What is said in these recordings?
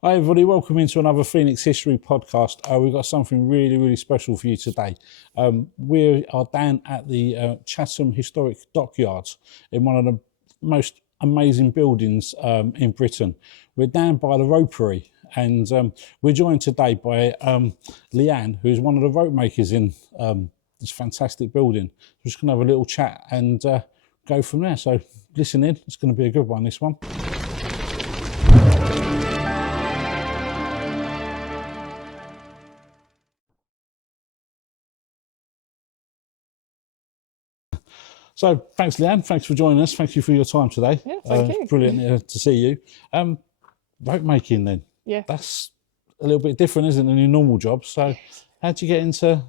Hi everybody, welcome into another Phoenix History podcast. We've got something really special for you today. We are down at the Chatham Historic Dockyards in one of the most amazing buildings in Britain. We're down by the Ropary, and we're joined today by Leanne, who's one of the rope makers in this fantastic building. We're just going to have a little chat and go from there. So listen in, it's going to be a good one, this one. So thanks, Leanne. Thanks for joining us. Thank you for your time today. Yeah, thank you. Brilliant to see you. Rope making then. Yeah. That's a little bit different, isn't it, than your normal job? So how did you get into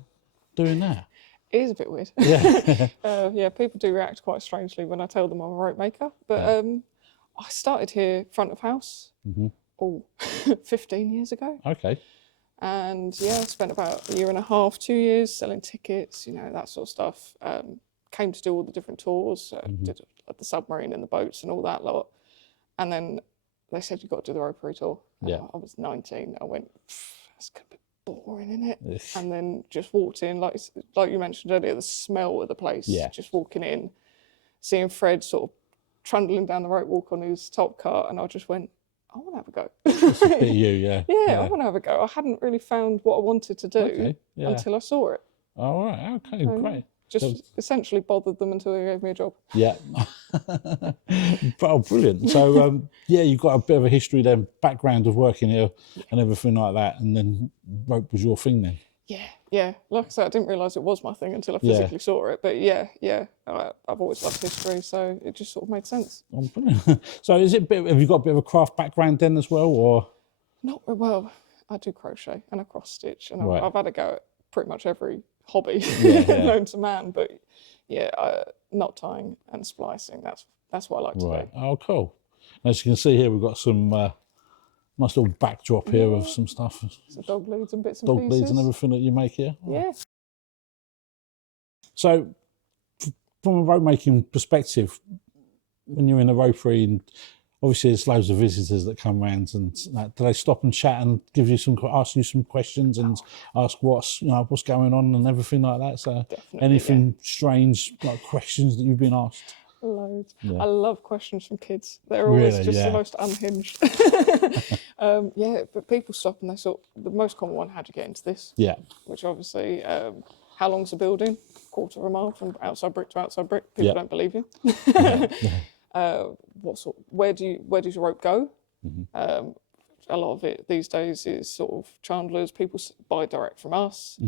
doing that? It is a bit weird. Yeah. Yeah, people do react quite strangely when I tell them I'm a rope maker. But I started here front of house 15 years ago. Okay. And yeah, I spent about a year and a half, 2 years selling tickets, you know, that sort of stuff. Came to do all the different tours, did the submarine and the boats and all that lot. And then they said, you've got to do the ropery tour. Yeah. I was 19. I went, that's a bit boring, isn't it? Yes. And then just walked in, like you mentioned earlier, the smell of the place. Yeah. Just walking in, seeing Fred sort of trundling down the rope walk on his top cart, and I just went, I want to have a go. That's a bit of you, yeah. Yeah, I want to have a go. I hadn't really found what I wanted to do until I saw it. All right, okay, great. Just essentially bothered them until they gave me a job. Yeah. Oh, brilliant. So, yeah, you've got a bit of a history then, background of working here and everything like that, and then rope was your thing then? Yeah. Like I said, I didn't realise it was my thing until I physically saw it. But I've always loved history, so it just sort of made sense. Oh, brilliant. So have you got a bit of a craft background then as well, or? Not well. I do crochet and I cross stitch, and Right. I've had a go at pretty much every hobby known to man. But knot tying and splicing, that's what I like to do. Oh, cool. As you can see here, we've got some nice little backdrop here of some stuff. Some dog leads and bits and Dog pieces. leads and everything that you make here. Yeah. So, from a rope making perspective, when you're in a ropery, and obviously there's loads of visitors that come around, and do they stop and chat and ask you some questions and ask what's going on and everything like that? So, Definitely, anything strange, like questions that you've been asked? Loads. Yeah. I love questions from kids. They're always Really? just Yeah. the most unhinged. But people stop and they the most common one, how'd you get into this? Yeah. Which obviously, how long's the building? Quarter of a mile from outside brick to outside brick. People don't believe you. Where does your rope go? A lot of it these days is sort of chandlers. People buy direct from us.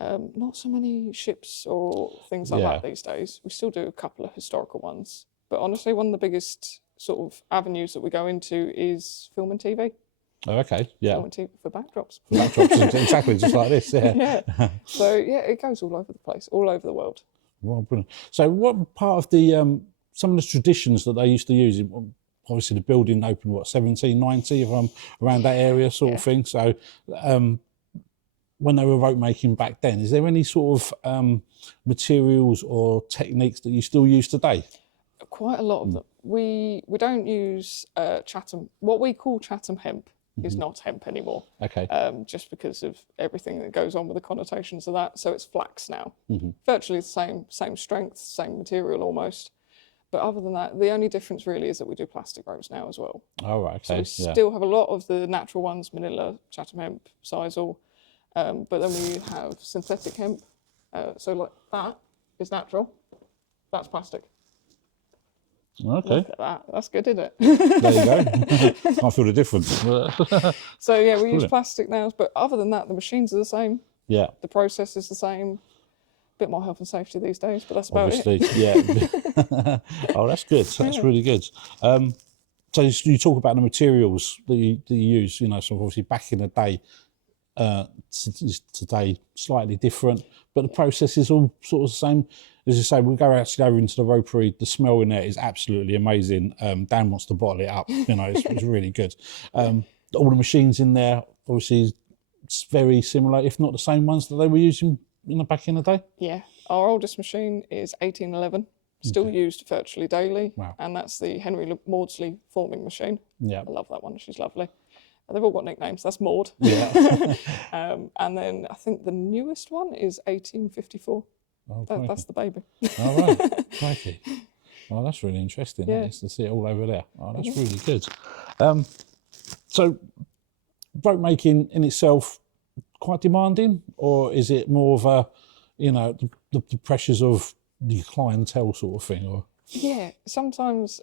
Not so many ships or things like that these days. We still do a couple of historical ones. But honestly, one of the biggest sort of avenues that we go into is film and TV. Oh, okay. Yeah. Film and TV for backdrops. Backdrops, exactly, just like this. Yeah. So, it goes all over the place, all over the world. Well, brilliant. So what part of the, some of the traditions that they used to use, obviously the building opened, 1790, if I'm around that area sort of thing. So when they were rope making back then, is there any sort of materials or techniques that you still use today? Quite a lot of them. We don't use Chatham. What we call Chatham hemp is not hemp anymore. Okay. Just because of everything that goes on with the connotations of that. So it's flax now. Virtually the same strength, same material almost. But other than that, the only difference really is that we do plastic ropes now as well. Oh, right, okay. So we still have a lot of the natural ones, manila, Chatham hemp, sisal. But then we have synthetic hemp. So like that is natural. That's plastic. Okay. Look at that. That's good, isn't it? There you go. Can't feel the difference. So yeah, we use plastic now, but other than that, the machines are the same. Yeah. The process is the same. Bit more health and safety these days, but that's about Obviously, it. yeah. Oh, that's good. That's really good. So you talk about the materials that you use, so obviously back in the day, today slightly different, but the process is all sort of the same. As you say, we go actually over into the ropery. The smell in there is absolutely amazing. Dan wants to bottle it up. It's really good. All the machines in there, obviously, it's very similar, if not the same ones that they were using back in the day. Yeah, our oldest machine is 1811, still used virtually daily. Wow. And that's the Henry Maudsley forming machine. Yeah. I love that one. She's lovely. They've all got nicknames. That's Maud. Yeah. And then I think the newest one is 1854. That's the baby. All right. Crikey. Well, that's really interesting. Yeah. That is, to see it all over there. Oh, that's really good. So, rope making in itself quite demanding, or is it more of a, you know, the pressures of the clientele sort of thing? Or Yeah, sometimes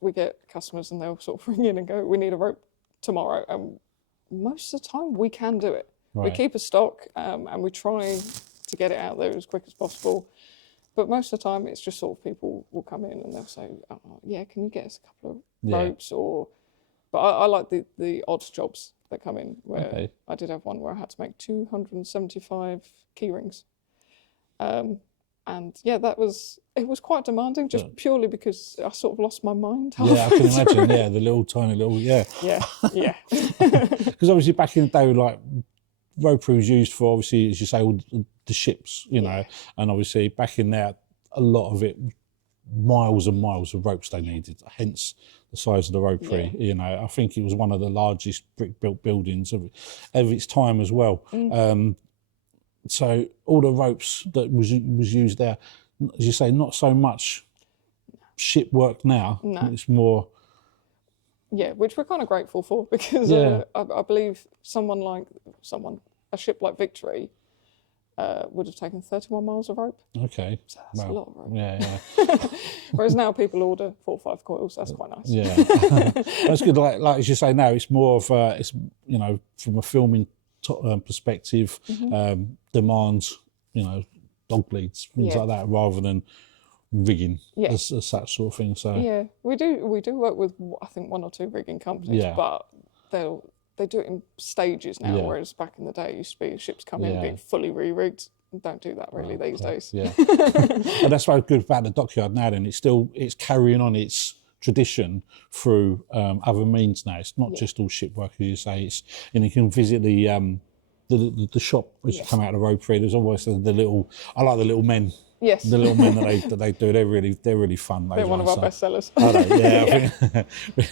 we get customers and they'll sort of ring in and go, "We need a rope tomorrow," and most of the time we can do it. Right. We keep a stock and we try to get it out there as quick as possible. But most of the time, it's just sort of people will come in and they'll say, "Oh, yeah, can you get us a couple of ropes?" Or, but I like the odd jobs that come in. Where I did have one where I had to make 275 key rings, and yeah, it was quite demanding, just purely because I sort of lost my mind. Yeah, I can imagine. Yeah, the little tiny little yeah. Because obviously back in the day, like ropery was used for, obviously, as you say, all the ships, you know, and obviously back in there, a lot of it, miles and miles of ropes they needed, hence the size of the ropery. You know, I think it was one of the largest brick built buildings of its time as well. So all the ropes that was used there, as you say, not so much ship work now. No. It's more. Yeah, which we're kind of grateful for, because I believe a ship like Victory would have taken 31 miles of rope. Okay. So that's a lot of rope. Yeah. Whereas now people order 4 or 5 coils. That's quite nice. Yeah. That's good. Like as you say now, it's more of it's, you know, from a filming perspective, demands, you know, dog leads, things like that, rather than rigging as such sort of thing. So yeah, we do work with, I think, 1 or 2 rigging companies, but they do it in stages now, whereas back in the day it used to be ships come in being fully re-rigged. Don't do that really these days. Yeah. And that's what's good about the dockyard now. Then it's carrying on its tradition through other means now. It's not just all ship work, as you say. It's, and you can visit the shop as you come out of the ropery. There's always the little. I like the little men. Yes. The little men that they do. They're really fun. They're one of our best sellers. Are they? Yeah.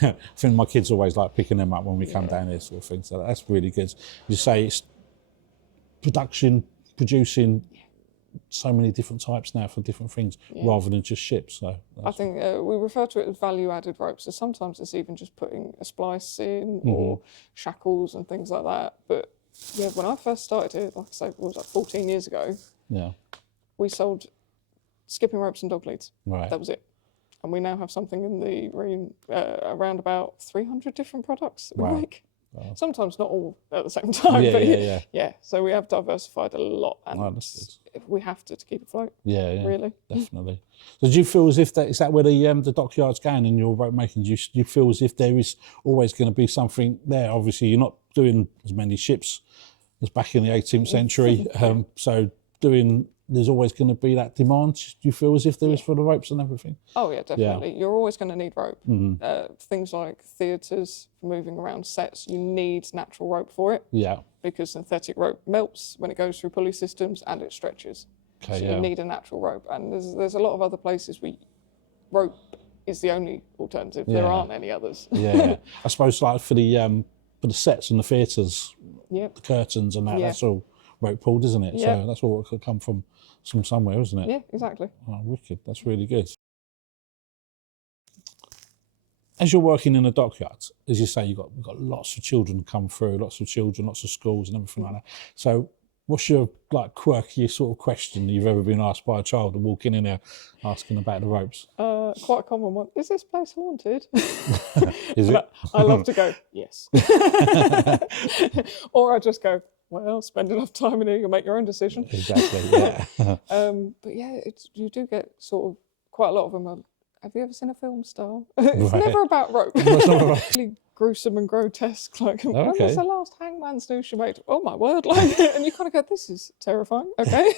I think my kids always like picking them up when we come down here, sort of thing. So that's really good. You say it's producing so many different types now for different things, rather than just ships. So I think we refer to it as value-added ropes. So sometimes it's even just putting a splice in or shackles and things like that. But yeah, when I first started here, like I say, it was like 14 years ago. Yeah, we sold skipping ropes and dog leads. Right, that was it. And we now have something in the around about 300 different products that we make. Wow. Sometimes not all at the same time, but yeah. So we have diversified a lot, and we have to keep afloat. Yeah, really, definitely. So do you feel as if is that where the dockyard's going in your rope making? Do you feel as if there is always going to be something there? Obviously, you're not doing as many ships as back in the 18th century, so there's always going to be that demand. Do you feel as if there is for the ropes and everything? Oh yeah, definitely. You're always going to need rope. Things like theatres, moving around sets, you need natural rope for it. Yeah. Because synthetic rope melts when it goes through pulley systems and it stretches. Okay, so you need a natural rope. And there's a lot of other places where rope is the only alternative. There aren't any others. Yeah. I suppose like for the sets and the theatres, the curtains and that's all rope pulled, isn't it? So that's all could come from somewhere, isn't it? Yeah, exactly. Oh, wicked. That's really good. As you're working in a dockyard, as you say, we've got lots of children come through, lots of schools and everything like that. So what's your quirky sort of question you've ever been asked by a child walking in there asking about the ropes? Quite a common one. Is this place haunted? Is it? I love to go, yes. Or I just go, well, spend enough time in here, you'll make your own decision. Exactly, yeah. But yeah, you do get sort of quite a lot of them. Have you ever seen a film star? It's never about rope. It's not really gruesome and grotesque. Like, when was the last hangman's noose you made? Oh my word! And you kind of go, this is terrifying. Okay,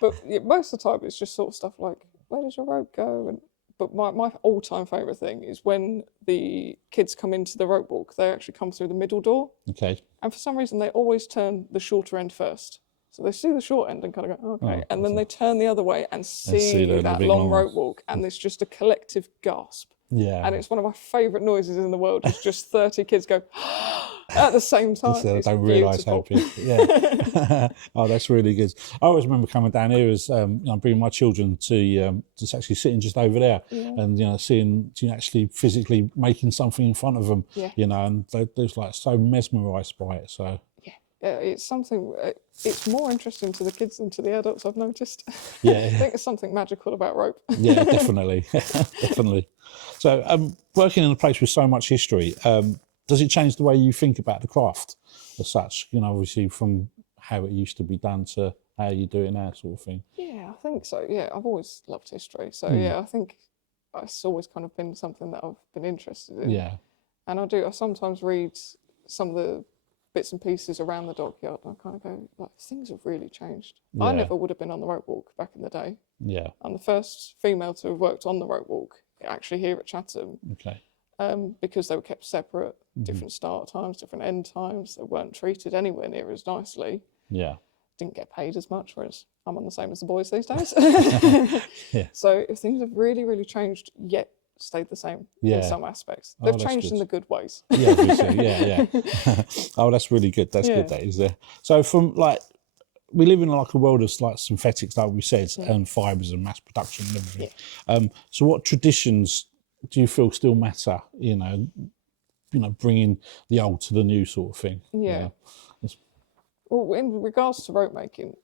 but most of the time it's just sort of stuff like, where does your rope go? But my all-time favourite thing is when the kids come into the rope walk, they actually come through the middle door. Okay. And for some reason, they always turn the shorter end first. So they see the short end and kind of go, and then they turn the other way and see that long rope walk, and there's just a collective gasp. Yeah. And it's one of my favourite noises in the world. It's just 30 kids go at the same time. So It's don't realise how beautiful. big. Yeah. Oh, that's really good. I always remember coming down here as bringing my children to just actually sitting just over there, and seeing actually physically making something in front of them. Yeah. And they're just like so mesmerised by it. So. Yeah, it's something. It's more interesting to the kids than to the adults, I've noticed. Yeah. I think there's something magical about rope. Yeah, definitely, definitely. So, working in a place with so much history, does it change the way you think about the craft as such? Obviously from how it used to be done to how you do it now, sort of thing. Yeah, I think so. Yeah, I've always loved history, so yeah, I think it's always kind of been something that I've been interested in. Yeah. And I sometimes read some of the bits and pieces around the dockyard, and I kind of go, like, things have really changed. Yeah. I never would have been on the rope walk back in the day. Yeah. I'm the first female to have worked on the rope walk, actually here at Chatham. Okay. Because they were kept separate, different start times, different end times. They weren't treated anywhere near as nicely. Yeah. Didn't get paid as much, whereas I'm on the same as the boys these days. Yeah. So if things have really, really changed, yet stayed the same in some aspects. They've changed in the good ways. Yeah, obviously. Yeah. Oh, that's really good. That's good. That is there. So from we live in like a world of like synthetics, like we said, and fibres and mass production and everything. Yeah. So what traditions do you feel still matter? Bringing the old to the new sort of thing. Yeah. Well, in regards to rope making,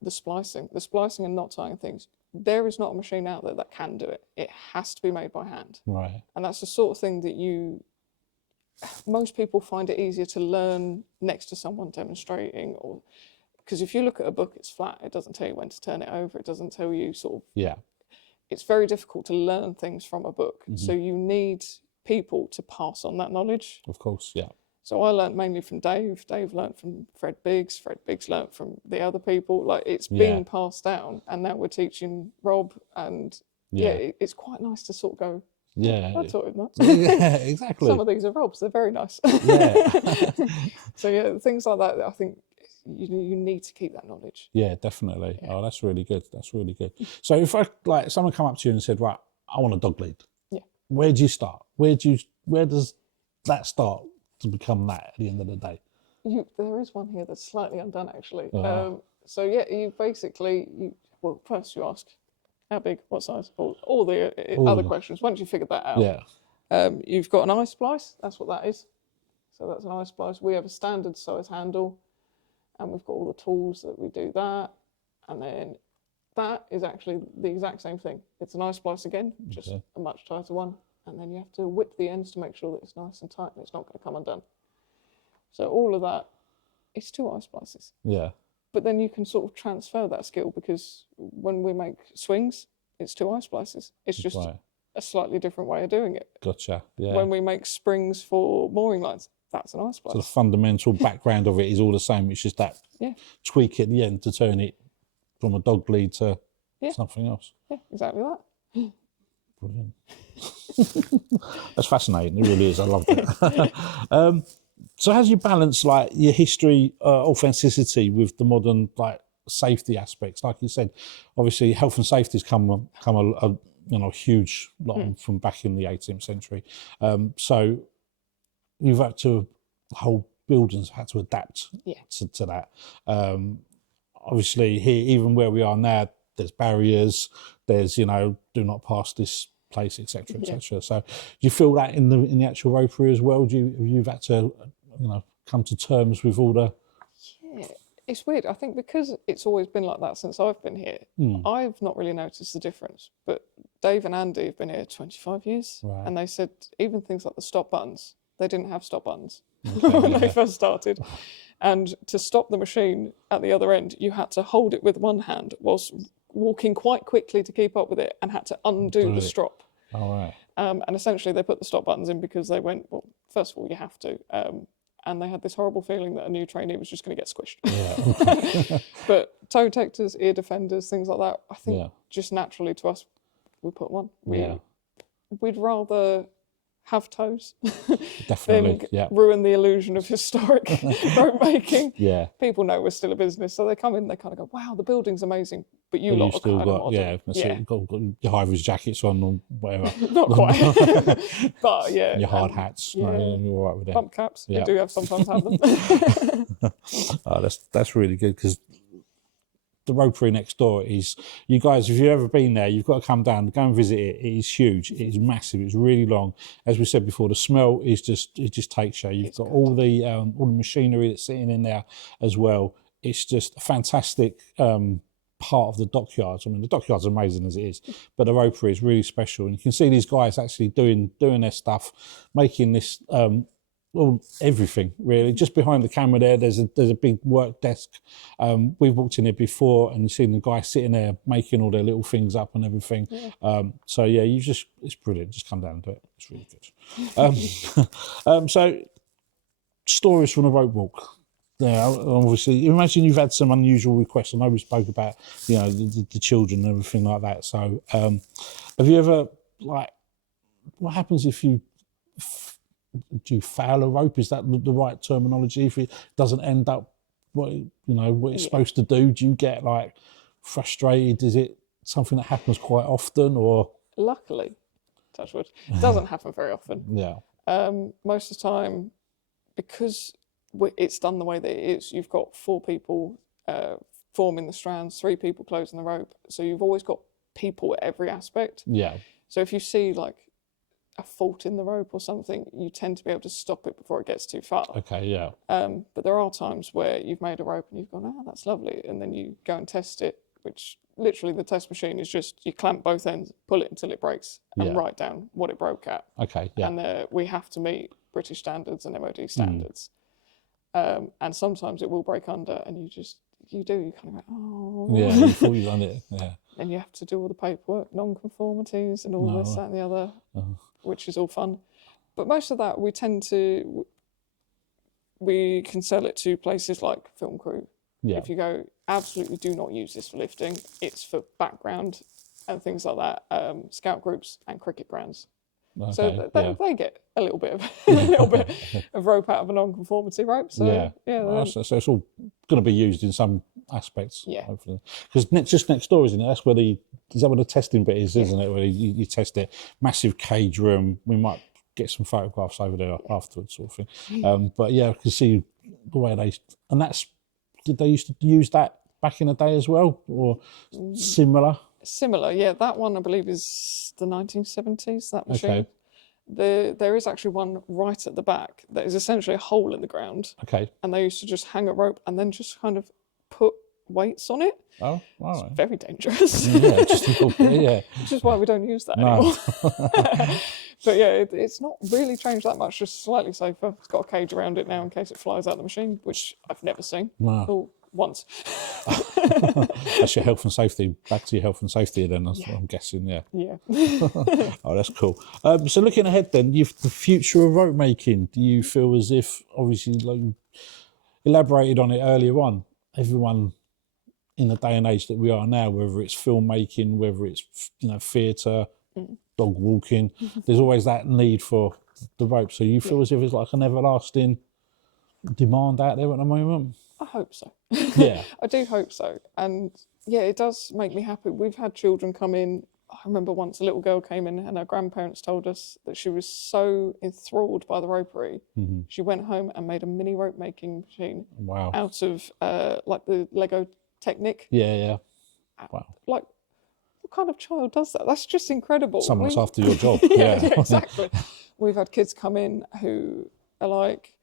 the splicing and knot tying things, there is not a machine out there that can do it. It has to be made by hand. Right. And that's the sort of thing that most people find it easier to learn next to someone demonstrating, or because if you look at a book, it's flat. It doesn't tell you when to turn it over. It doesn't tell you sort of. Yeah. It's very difficult to learn things from a book. So you need people to pass on that knowledge. Of course, yeah. So I learnt mainly from Dave. Dave learnt from Fred Biggs. Fred Biggs learnt from the other people. Like, it's been passed down, and now we're teaching Rob. And it's quite nice to sort of go, yeah, I taught him that. Yeah, exactly. Some of these are Rob's. They're very nice. Yeah. So yeah, things like that. I think you need to keep that knowledge. Yeah, definitely. Yeah. Oh, that's really good. That's really good. So if someone come up to you and said, right, I want a dog lead. Yeah. Where do you start? Where does that start to become that at the end of the day? There is one here that's slightly undone, actually. Oh. So yeah, you basically, well, first you ask how big, what size, all the other questions. Once you figured that out, you've got an eye splice. That's what that is. So that's an eye splice. We have a standard size handle, and we've got all the tools that we do that. And then that is actually the exact same thing. It's an eye splice again, just a much tighter one. And then you have to whip the ends to make sure that it's nice and tight and it's not going to come undone. So all of that, it's 2 eye splices. Yeah. But then you can sort of transfer that skill, because when we make swings, it's 2 eye splices. It's just a slightly different way of doing it. Gotcha. Yeah. When we make springs for mooring lines, that's an eye splice. So the fundamental background of it is all the same. It's just that tweak at the end to turn it from a dog lead to something else. Yeah, exactly that. Brilliant. That's fascinating. It really is. I love it. So how do you balance like your history, authenticity with the modern like safety aspects? Like you said, obviously health and safety has come a huge lot from back in the 18th century. So you've had to, the whole buildings had to adapt to that. Obviously here, even where we are now, there's barriers, there's, do not pass this place, etc., etc. So do you feel that in the actual ropery as well? You've had to, come to terms with all the... Yeah, it's weird. I think because it's always been like that since I've been here, I've not really noticed the difference. But Dave and Andy have been here 25 years, and they said even things like the stop buttons, they didn't have stop buttons when they first started. And to stop the machine at the other end, you had to hold it with one hand whilst walking quite quickly to keep up with it, and had to undo the strop. All right. And essentially they put the stop buttons in because they went, well, first of all, you have to. And they had this horrible feeling that a new trainee was just going to get squished. Yeah. But toe protectors, ear defenders, things like that, I think just naturally to us, we put one. We'd rather have toes than ruin the illusion of historic rope making. Yeah. People know we're still a business, so they come in, they kind of go, wow, the building's amazing, but you But lot you've are still kind of got, modern. yeah, that's it. You've got your high-vis jackets on or whatever. Not quite, but yeah. And your hard and, hats. Yeah. No, you're all right with them. Bump caps. Yeah. We do sometimes have them. Oh, that's really good, because the ropery next door is, you guys, if you've ever been there, you've got to come down, go and visit it. It is huge. It is massive. It's really long. As we said before, the smell is it just takes you. You've got all the machinery that's sitting in there as well. It's just a fantastic part of the dockyards. I mean, the dockyard's amazing as it is, but the ropery is really special, and you can see these guys actually doing their stuff, making this well, everything really. Just behind the camera there's a big work desk. We've walked in here before and seen the guys sitting there making all their little things up and everything. Yeah. So yeah, it's brilliant. Just come down and do it. It's really good. So stories from the rope walk. Yeah, obviously, imagine you've had some unusual requests. I know we spoke about, the children and everything like that. So have you ever, like, what happens if do you foul a rope? Is that the right terminology? If it doesn't end up what it's supposed to do, do you get like frustrated? Is it something that happens quite often, or? Luckily, touch wood, it doesn't happen very often. Yeah. Most of the time, because it's done the way that it is, you've got 4 people forming the strands, 3 people closing the rope. So you've always got people at every aspect. Yeah. So if you see like a fault in the rope or something, you tend to be able to stop it before it gets too far. Okay, yeah. But there are times where you've made a rope and you've gone, oh, that's lovely. And then you go and test it, which literally the test machine is just, you clamp both ends, pull it until it breaks, and write down what it broke at. Okay, yeah. And we have to meet British standards and MOD standards. And sometimes it will break under, and you kind of go, oh. Yeah, you thought you'd done it, yeah. And you have to do all the paperwork, non-conformities and all this, that and the other, which is all fun. But most of that, we can sell it to places like film crew. Yeah. If you go, absolutely do not use this for lifting, it's for background and things like that, scout groups and cricket grounds. Okay, so they get a little bit of rope out of a non-conformity rope. So so it's all going to be used in some aspects. Yeah, hopefully. Because just next door, isn't it? That's where the testing bit is, isn't it? Where you test it. Massive cage room. We might get some photographs over there afterwards, sort of thing. But yeah, I can see the way did they used to use that back in the day as well, or similar? Similar, yeah. That one I believe is the 1970s, that machine. Okay. There is actually one right at the back that is essentially a hole in the ground. Okay. And they used to just hang a rope and then just kind of put weights on it. Oh, wow. It's very dangerous. Yeah, which is why we don't use that anymore. But yeah, it's not really changed that much, just slightly safer. It's got a cage around it now in case it flies out the machine, which I've never seen. No. Well, once. That's your health and safety. Back to your health and safety then, that's what I'm guessing, yeah. Yeah. Oh, that's cool. So looking ahead then, the future of rope making, do you feel as if, obviously, like you elaborated on it earlier on, everyone in the day and age that we are now, whether it's filmmaking, whether it's theatre, dog walking, there's always that need for the rope. So you feel as if it's like an everlasting demand out there at the moment? I hope so. Yeah. I do hope so. And yeah, it does make me happy. We've had children come in. I remember once a little girl came in and her grandparents told us that she was so enthralled by the ropery. She went home and made a mini rope making machine out of like the Lego Technic. Yeah. Wow. Like, what kind of child does that? That's just incredible. Someone's after your job. Yeah, exactly. We've had kids come in who are like,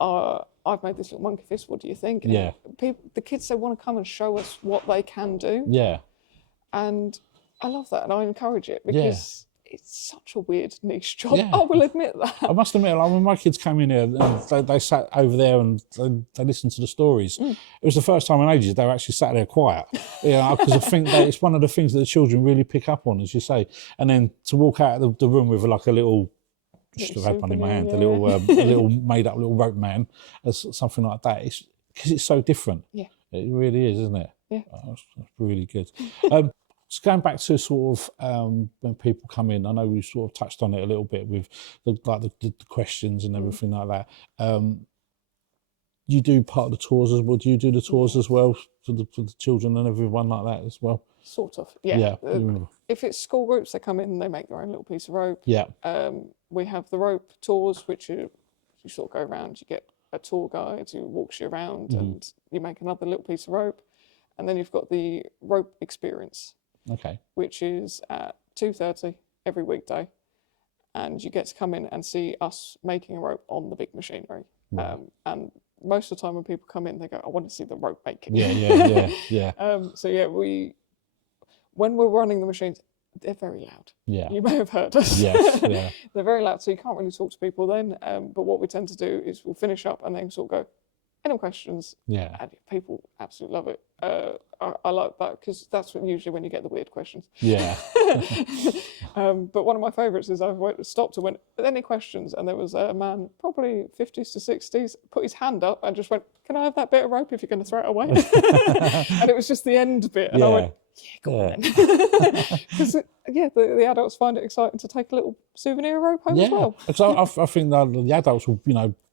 I've made this little monkey fist, what do you think? Yeah. The kids, they want to come and show us what they can do. Yeah. And I love that, and I encourage it because it's such a weird niche job. Yeah. I will admit that. I must admit, like, when my kids came in here, and they sat over there and they listened to the stories. It was the first time in ages they were actually sat there quiet. Because I think that it's one of the things that the children really pick up on, as you say. And then to walk out of the room with like a little, just have one in my hand, a little made-up little rope man, as something like that. It's because it's so different. Yeah, it really is, isn't it? Yeah, that's really good. Just going back to sort of when people come in, I know we sort of touched on it a little bit with the questions and everything like that. you do part of the tours as well. Do you do the tours as well for the children and everyone like that as well? Sort of, yeah. Yeah. If it's school groups, they come in and they make their own little piece of rope. Yeah. We have the rope tours, which you sort of go around, you get a tour guide who walks you around and you make another little piece of rope. And then you've got the rope experience, which is at 2:30 every weekday. And you get to come in and see us making a rope on the big machinery. Right. And most of the time when people come in, they go, I want to see the rope making. Yeah. So yeah, when we're running the machines, they're very loud. Yeah. You may have heard us. Yes, yeah. They're very loud, so you can't really talk to people then. But what we tend to do is we'll finish up and then sort of go, any questions? Yeah. And people absolutely love it. I like that because that's usually when you get the weird questions. Yeah. But one of my favourites is I stopped and went, any questions? And there was a man, probably 50s to 60s, put his hand up and just went, can I have that bit of rope if you're going to throw it away? And it was just the end bit. And I went, yeah, go on then. Because, the adults find it exciting to take a little souvenir rope home as well. Because I think the adults will,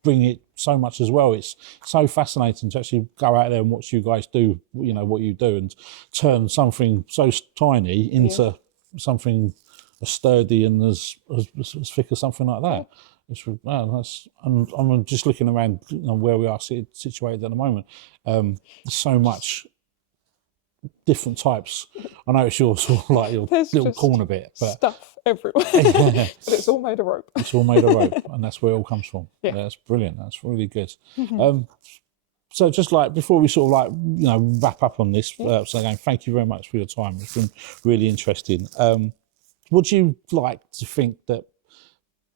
bring it so much as well. It's so fascinating to actually go out there and watch you guys do, what you do and turn something so tiny into something as sturdy and as thick as something like that. I'm just looking around where we are situated at the moment. There's so much different types. I know it's your sort of like your little corner bit, but stuff everywhere. But it's all made of rope. It's all made of rope, and that's where it all comes from. Yeah, that's brilliant. That's really good. So just like before we sort of like wrap up on this, so again, thank you very much for your time. It's been really interesting. Would you like to think that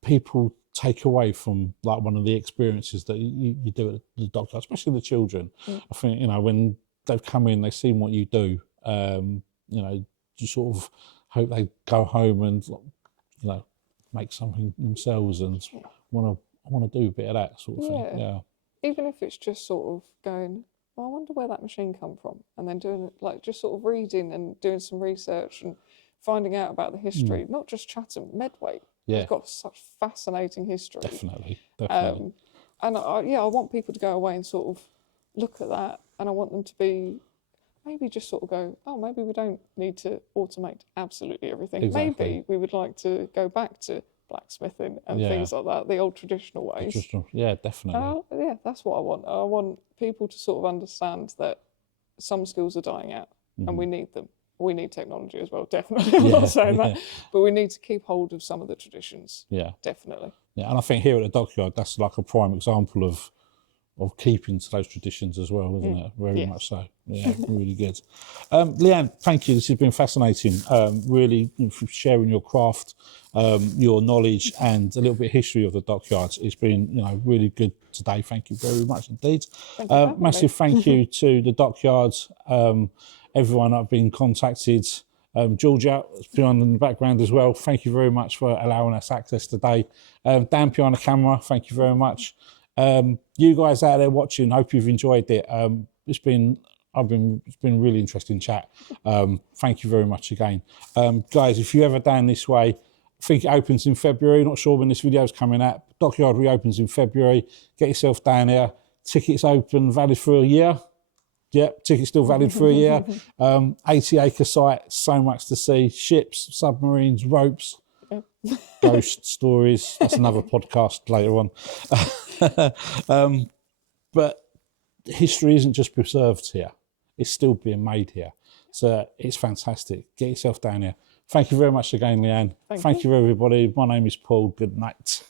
people take away from like one of the experiences that you do at the dockyard, especially the children? I think when they've come in, they've seen what you do. You sort of hope they go home and make something themselves and want to do a bit of that sort of thing. Yeah. Even if it's just sort of going, well, I wonder where that machine come from, and then doing like just sort of reading and doing some research and finding out about the history, not just Chatham, Medway. Yeah, it's got such fascinating history. Definitely. And I want people to go away and sort of look at that, and I want them to be maybe just sort of go, oh, maybe we don't need to automate absolutely everything. Exactly. Maybe we would like to go back to blacksmithing and things like that, the old traditional ways. Yeah, definitely. That's what I want. I want people to sort of understand that some skills are dying out and we need them. We need technology as well, definitely. I'm not saying that, but we need to keep hold of some of the traditions. Yeah, definitely. Yeah, and I think here at the dockyard, that's like a prime example of keeping to those traditions as well, isn't it? Very much so. Yeah, really good. Leanne, thank you. This has been fascinating. Really sharing your craft, your knowledge, and a little bit of history of the dockyards. It's been, really good today. Thank you very much indeed. Massive thank you to the dockyards, everyone I've been contacted. Georgia, behind in the background as well. Thank you very much for allowing us access today. Dan behind the camera, thank you very much. You guys out there watching, hope you've enjoyed it. It's been a really interesting chat. Thank you very much again. Guys, if you're ever down this way, I think it opens in February. Not sure when this video is coming out. Dockyard reopens in February. Get yourself down here. Tickets open, valid for a year. Yep, tickets still valid for a year. 80-acre site, so much to see. Ships, submarines, ropes. Ghost stories. That's another podcast later on. But history isn't just preserved here. It's still being made here. So it's fantastic. Get yourself down here. Thank you very much again, Leanne. Thank you, everybody. My name is Paul. Good night.